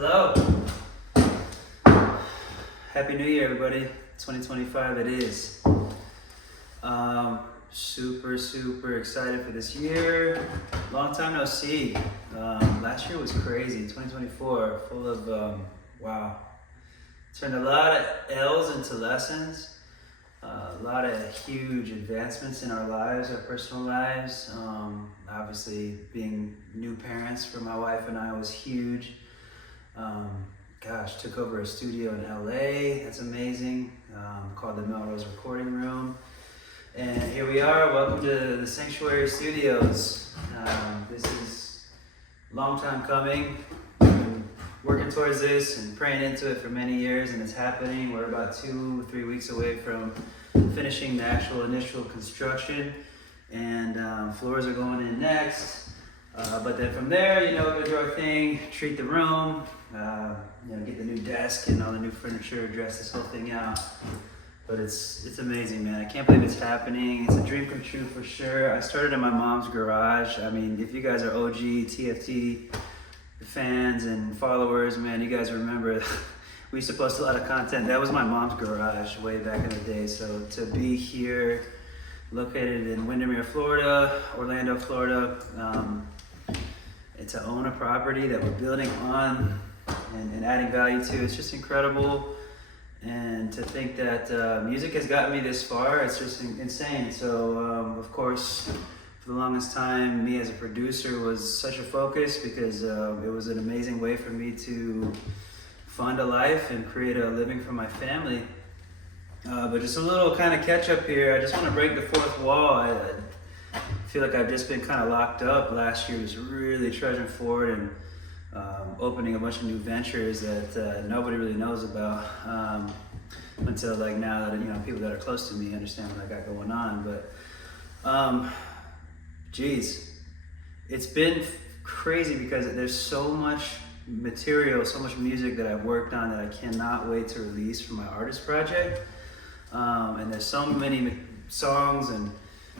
Hello. Happy New Year, everybody. 2025 it is. Super excited for this year. Long time no see. Last year was crazy. 2024, full of, wow. Turned a lot of L's into lessons. A lot of huge advancements in our lives, our personal lives. Obviously, being new parents for my wife and I was huge. Took over a studio in LA. That's amazing. Called the Melrose Recording Room. And here we are. Welcome to the Sanctuary Studios. This is a long time coming. Been working towards this and praying into it for many years, and it's happening. We're about 2-3 weeks away from finishing the actual initial construction, and floors are going in next. But then from there, go do our thing, treat the room, get the new desk and all the new furniture, dress this whole thing out. But it's amazing, man. I can't believe it's happening. It's a dream come true for sure. I started in my mom's garage. I mean, if you guys are OG TFT fans and followers, man, you guys remember we used to post a lot of content. That was my mom's garage way back in the day. So to be here, located in Windermere, Florida, Orlando, Florida, and to own a property that we're building on and adding value to, it's just incredible. And to think that music has gotten me this far, it's just insane. So, of course, for the longest time, me as a producer was such a focus because it was an amazing way for me to fund a life and create a living for my family. But just a little kind of catch up here. I just want to break the fourth wall. I feel like I've just been kind of locked up. Last year was really trudging forward and opening a bunch of new ventures that nobody really knows about until like now that people that are close to me understand what I got going on. But it's been crazy because there's so much material, so much music that I've worked on that I cannot wait to release for my artist project. And there's so many songs and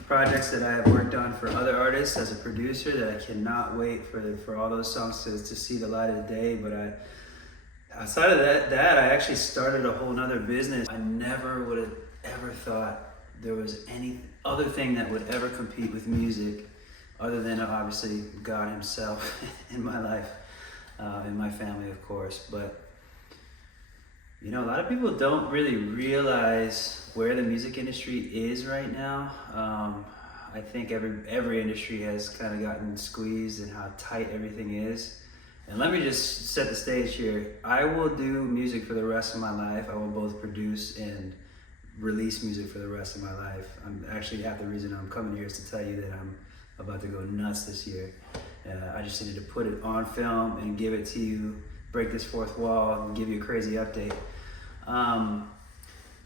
projects that I have worked on for other artists as a producer that I cannot wait for all those songs to see the light of the day. But outside of that, I actually started a whole nother business. I never would have ever thought there was any other thing that would ever compete with music other than obviously God himself in my life, in my family, of course. But a lot of people don't really realize where the music industry is right now. I think every industry has kind of gotten squeezed and how tight everything is. And let me just set the stage here. I will do music for the rest of my life. I will both produce and release music for the rest of my life. I'm actually half the reason I'm coming here is to tell you that I'm about to go nuts this year. I just needed to put it on film and give it to you, break this fourth wall and give you a crazy update.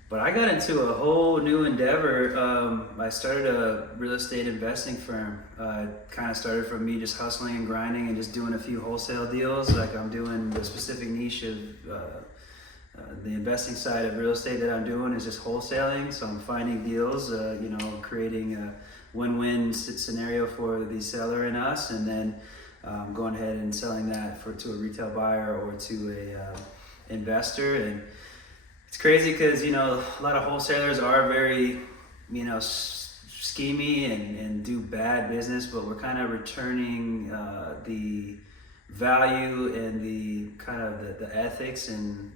But I got into a whole new endeavor. I started a real estate investing firm. Kind of started from me just hustling and grinding and just doing a few wholesale deals. Like I'm doing the specific niche of the investing side of real estate that I'm doing is just wholesaling. So I'm finding deals, creating a win-win scenario for the seller and us, and then going ahead and selling that to a retail buyer or to a investor. And it's crazy because, a lot of wholesalers are very, schemy and do bad business, but we're kind of returning the value and the kind of the ethics and,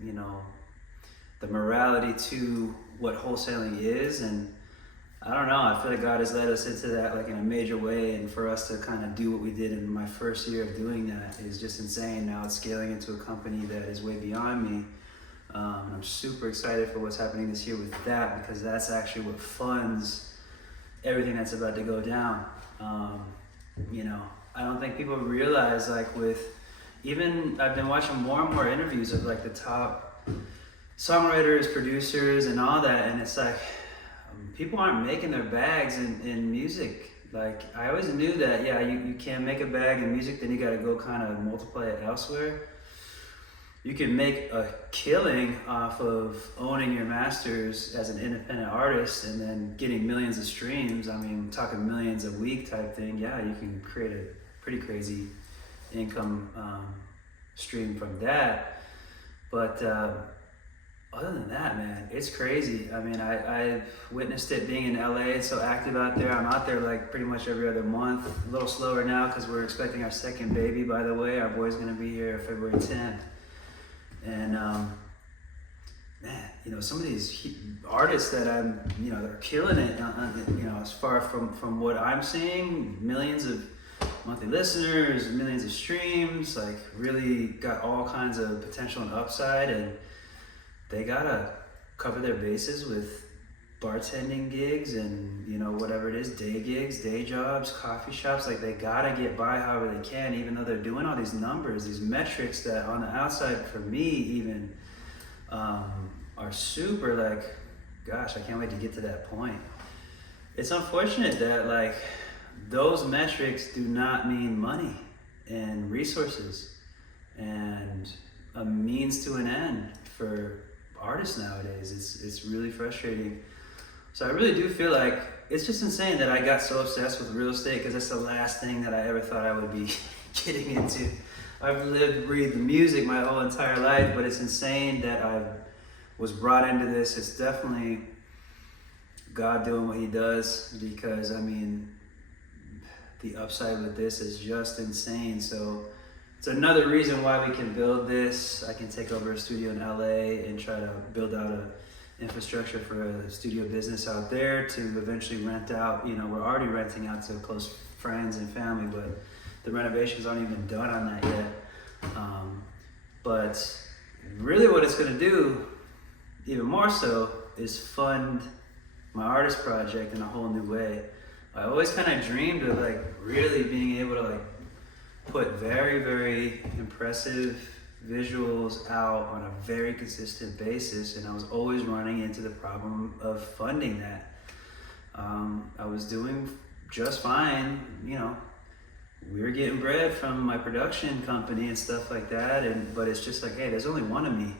the morality to what wholesaling is. And I don't know, I feel like God has led us into that like in a major way, and for us to kind of do what we did in my first year of doing that is just insane. Now it's scaling into a company that is way beyond me. I'm super excited for what's happening this year with that, because that's actually what funds everything that's about to go down. I don't think people realize, like I've been watching more and more interviews of like the top songwriters, producers, and all that, and it's like people aren't making their bags in music. Like I always knew that, you can't make a bag in music, then you gotta go kind of multiply it elsewhere. You can make a killing off of owning your masters as an independent artist and then getting millions of streams. I mean, talking millions a week type thing. Yeah, you can create a pretty crazy income stream from that. But other than that, man, it's crazy. I mean, I witnessed it being in LA. It's so active out there. I'm out there like pretty much every other month. A little slower now because we're expecting our second baby, by the way. Our boy's gonna be here February 10th. And man, you know, some of these artists that I'm, you know, they're killing it, you know, as far from what I'm seeing, millions of monthly listeners, millions of streams, like really got all kinds of potential and upside, and they gotta cover their bases with bartending gigs and, you know, whatever it is, day gigs, day jobs, coffee shops. Like they gotta get by however they can, even though they're doing all these numbers, these metrics that on the outside for me even are super like, gosh, I can't wait to get to that point. It's unfortunate that like those metrics do not mean money and resources and a means to an end for artists nowadays. It's really frustrating. So I really do feel like it's just insane that I got so obsessed with real estate, because that's the last thing that I ever thought I would be getting into. I've lived, breathed music my whole entire life, but it's insane that I was brought into this. It's definitely God doing what he does, because I mean, the upside with this is just insane. So it's another reason why we can build this. I can take over a studio in LA and try to build out a infrastructure for a studio business out there to eventually rent out. You know, we're already renting out to close friends and family, but the renovations aren't even done on that yet. But really what it's gonna do, even more so, is fund my artist project in a whole new way. I always kind of dreamed of like really being able to like put very, very impressive visuals out on a very consistent basis, and I was always running into the problem of funding that. I was doing just fine, you know, we were getting bread from my production company and stuff like that, but it's just like, hey, there's only one of me.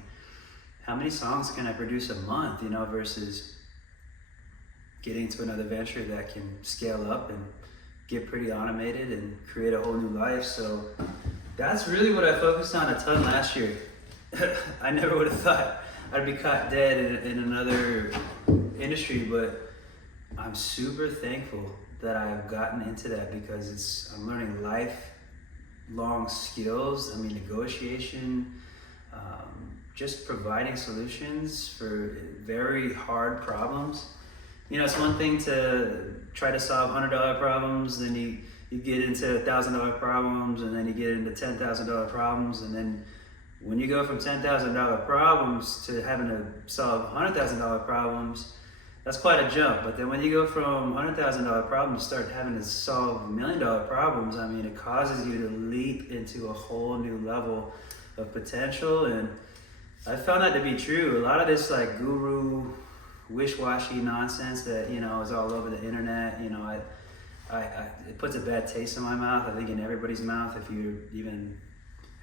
How many songs can I produce a month, you know, versus getting to another venture that can scale up and get pretty automated and create a whole new life. So that's really what I focused on a ton last year. I never would have thought I'd be caught dead in another industry, but I'm super thankful that I've gotten into that, because I'm learning lifelong skills. I mean, negotiation, just providing solutions for very hard problems. You know, it's one thing to try to solve $100 problems, then you get into $1,000 problems, and then you get into $10,000 problems, and then when you go from $10,000 problems to having to solve $100,000 problems, that's quite a jump. But then when you go from $100,000 problems to start having to solve $1 million problems, I mean, it causes you to leap into a whole new level of potential. And I found that to be true. A lot of this like guru wish-washy nonsense that, you know, is all over the internet, you know, it puts a bad taste in my mouth. I think in everybody's mouth, if you even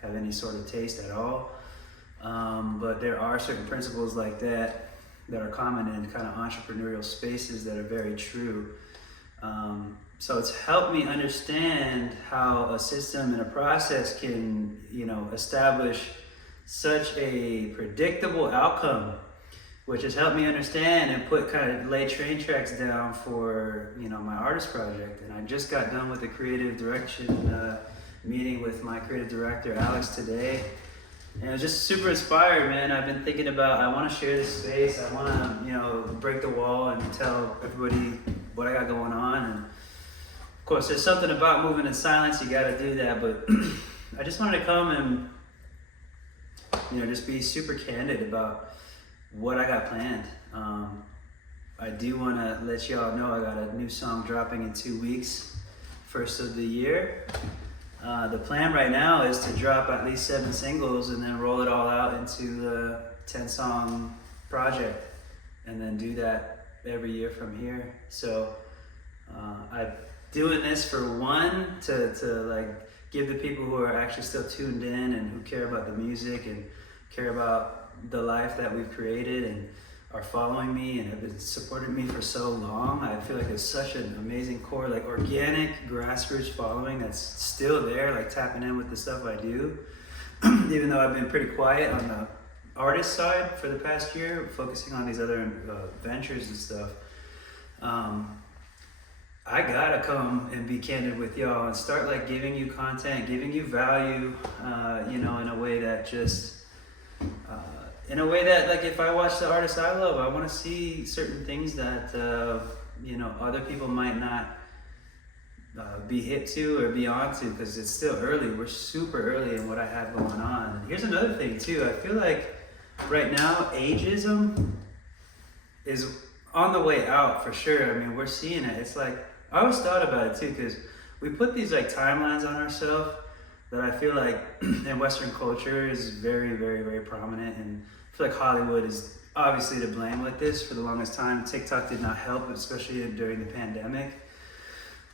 have any sort of taste at all. But there are certain principles like that are common in kind of entrepreneurial spaces that are very true. So it's helped me understand how a system and a process can, you know, establish such a predictable outcome, which has helped me understand and lay train tracks down for, you know, my artist project. And I just got done with the creative direction meeting with my creative director, Alex, today. And I was just super inspired, man. I've been thinking about, I want to share this space. I want to, you know, break the wall and tell everybody what I got going on. And of course, there's something about moving in silence. You got to do that. But I just wanted to come and, you know, just be super candid about what I got planned. I do want to let y'all know I got a new song dropping in 2 weeks, first of the year. The plan right now is to drop at least 7 singles and then roll it all out into the 10-song project, and then do that every year from here. So I'm doing this for one, to like give the people who are actually still tuned in and who care about the music and care about the life that we've created and are following me and have been supporting me for so long. I feel like there's such an amazing core, like organic grassroots following that's still there, like tapping in with the stuff I do. even though I've been pretty quiet on the artist side for the past year, focusing on these other ventures and stuff. I gotta come and be candid with y'all and start like giving you content, giving you value, you know, in a way that just, in a way that like if I watch the artists I love, I want to see certain things that, you know, other people might not be hip to or be onto, because it's still early. We're super early in what I have going on. And here's another thing too. I feel like right now ageism is on the way out for sure. I mean, we're seeing it. It's like, I always thought about it too, because we put these like timelines on ourselves that I feel like in Western culture is very, very, very prominent. And I feel like Hollywood is obviously to blame with this for the longest time. TikTok did not help, especially during the pandemic.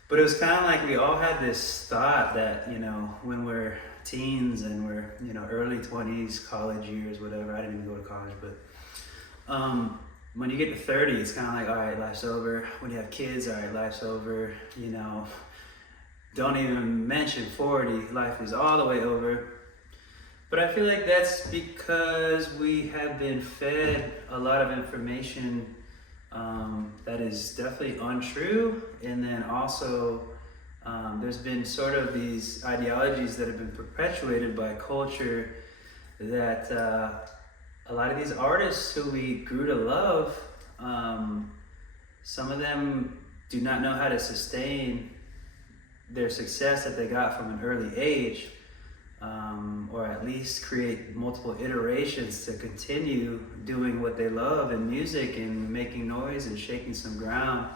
But it was kind of like we all had this thought that, you know, when we're teens and we're, you know, early 20s, college years, whatever. I didn't even go to college, but when you get to 30, it's kind of like, all right, life's over. When you have kids, all right, life's over. You know, don't even mention 40, life is all the way over. But I feel like that's because we have been fed a lot of information that is definitely untrue. And then also, there's been sort of these ideologies that have been perpetuated by culture that a lot of these artists who we grew to love, some of them do not know how to sustain their success that they got from an early age, or at least create multiple iterations to continue doing what they love in music and making noise and shaking some ground.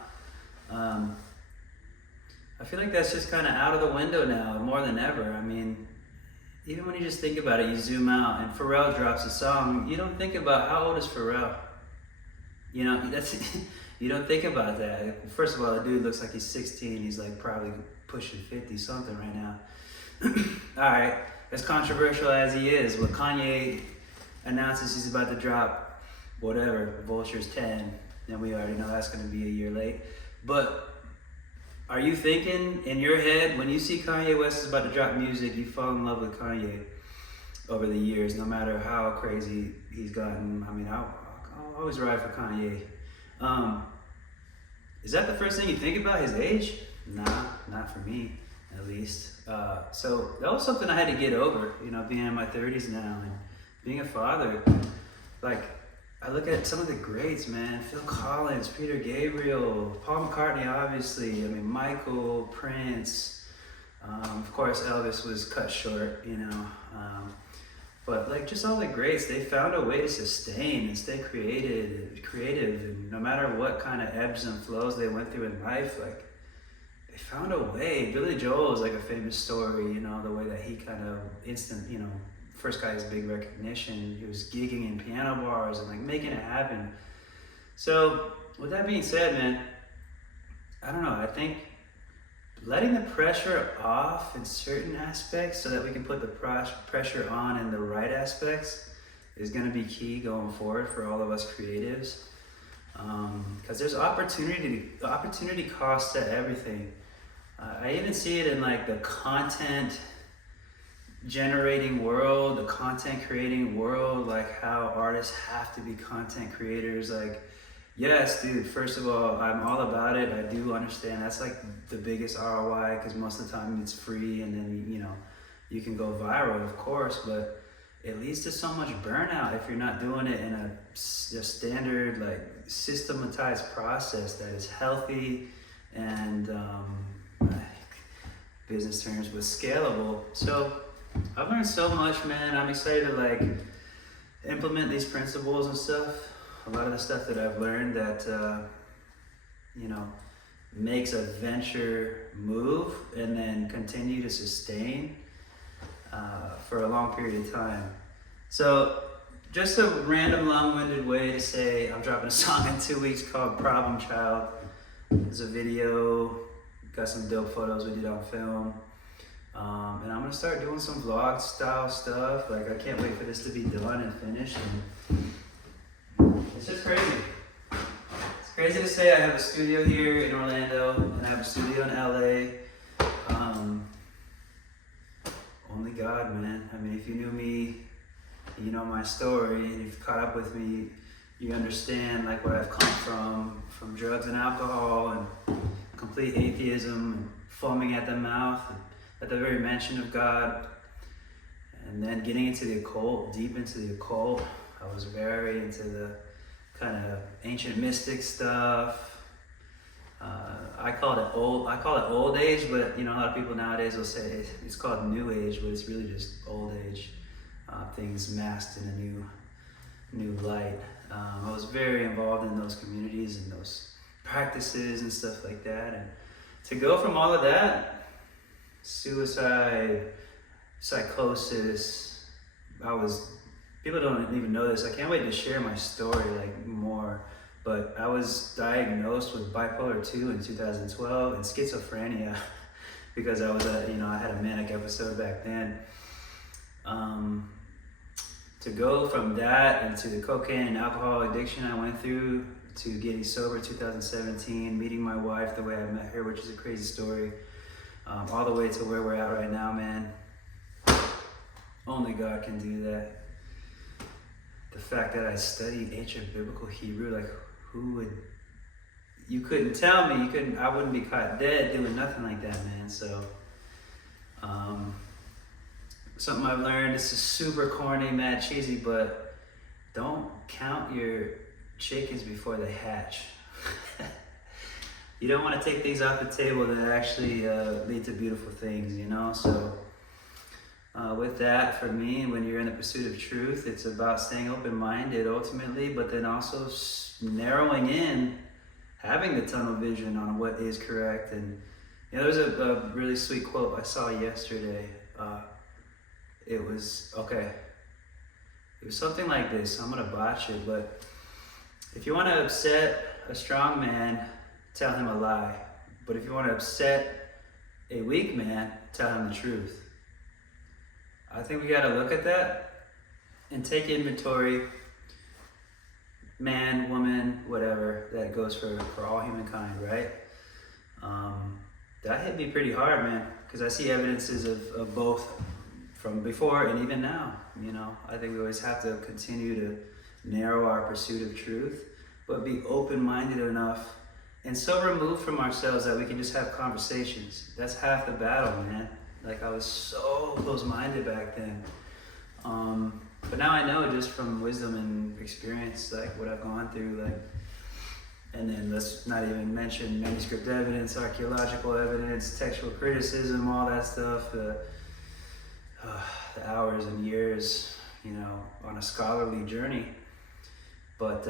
I feel like that's just kind of out of the window now more than ever. I mean, even when you just think about it, you zoom out and Pharrell drops a song, you don't think about how old is Pharrell? You know, that's you don't think about that. First of all, the dude looks like he's 16. He's like probably pushing 50 something right now. All right, as controversial as he is, when Kanye announces he's about to drop whatever, Vulture's 10, then we already know that's gonna be a year late. But are you thinking in your head, when you see Kanye West is about to drop music, you fall in love with Kanye over the years, no matter how crazy he's gotten? I mean, I'll always ride for Kanye. Is that the first thing you think about, his age? Nah, not for me, at least. So that was something I had to get over, you know, being in my 30s now and being a father. Like, I look at some of the greats, man. Phil Collins, Peter Gabriel, Paul McCartney, obviously. I mean, Michael, Prince. Of course, Elvis was cut short, you know. But like just all the greats, they found a way to sustain and stay creative, and no matter what kind of ebbs and flows they went through in life, like they found a way. Billy Joel is like a famous story, you know, the way that he kind of you know, first got his big recognition. He was gigging in piano bars and like making it happen. So with that being said, man, I don't know, I think letting the pressure off in certain aspects so that we can put the pressure on in the right aspects is going to be key going forward for all of us creatives. Because there's opportunity cost to everything. I even see it in like the content generating world, the content creating world, like how artists have to be content creators. Like, yes, dude, first of all, I'm all about it. I do understand that's like the biggest ROI, because most of the time it's free and then, you know, you can go viral, of course, but it leads to so much burnout if you're not doing it in a standard, like systematized process that is healthy and business terms, but scalable. So I've learned so much, man. I'm excited to like implement these principles and stuff. A lot of the stuff that I've learned that, you know, makes a venture move and then continue to sustain for a long period of time. So just a random long-winded way to say I'm dropping a song in 2 weeks called Problem Child. There's a video, got some dope photos we did on film. And I'm gonna start doing some vlog style stuff. Like, I can't wait for this to be done and finished. And it's just crazy. It's crazy to say I have a studio here in Orlando and I have a studio in LA. Only God, man. I mean, mean, if you knew me, you know my story, and you've caught up with me, you understand like where I've come from drugs and alcohol and complete atheism and foaming at the mouth and at the very mention of God, and then getting into the occult, deep into the occult. I was very into the kind of ancient mystic stuff. I call it old age, but you know, a lot of people nowadays will say it's called new age, but it's really just old age. Things masked in a new light. I was very involved in those communities and those practices and stuff like that. And to go from all of that, suicide, psychosis, people don't even know this. I can't wait to share my story like more. But I was diagnosed with bipolar 2 in 2012 and schizophrenia because I had a manic episode back then. To go from that into the cocaine and alcohol addiction I went through to getting sober 2017, meeting my wife the way I met her, which is a crazy story, all the way to where we're at right now, man. Only God can do that. The fact that I studied ancient biblical Hebrew, like, you couldn't tell me, I wouldn't be caught dead doing nothing like that, man. So, something I've learned, this is super corny, mad cheesy, but don't count your chickens before they hatch. You don't want to take things off the table that actually lead to beautiful things, you know? So, with that, for me, when you're in the pursuit of truth, it's about staying open-minded ultimately, but then also narrowing in, having the tunnel vision on what is correct. And you know, there's a really sweet quote I saw yesterday. It was something like this. I'm gonna botch it, but if you want to upset a strong man, tell him a lie. But if you want to upset a weak man, tell him the truth. I think we got to look at that and take inventory, man, woman, whatever, that goes for all humankind, right? That hit me pretty hard, man, because I see evidences of both from before and even now, you know. I think we always have to continue to narrow our pursuit of truth, but be open-minded enough and so removed from ourselves that we can just have conversations. That's half the battle, man. Like, I was so close-minded back then. But now I know just from wisdom and experience, like what I've gone through, like, and then let's not even mention manuscript evidence, archaeological evidence, textual criticism, all that stuff, the hours and years, you know, on a scholarly journey. But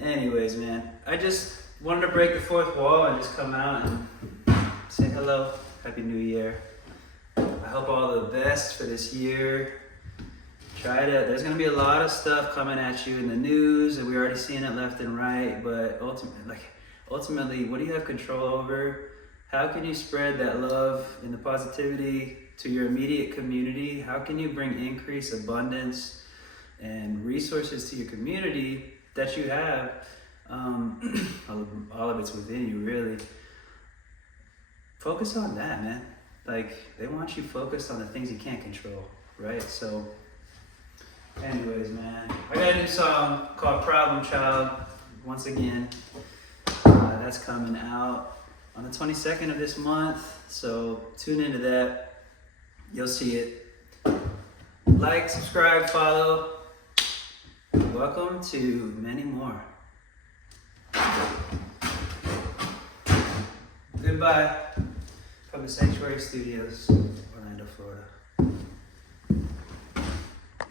anyways, man, I just wanted to break the fourth wall and just come out and say hello. Happy New Year. I hope all the best for this year. There's going to be a lot of stuff coming at you in the news, and we're already seeing it left and right, but ultimately, what do you have control over? How can you spread that love and the positivity to your immediate community? How can you bring increase, abundance, and resources to your community that you have? All of it's within you, really. Focus on that, man. Like, they want you focused on the things you can't control, right? So, anyways, man, I got a new song called Problem Child, once again. That's coming out on the 22nd of this month, so tune into that. You'll see it. Like, subscribe, follow. Welcome to many more. Goodbye from the Sanctuary Studios, Orlando, Florida.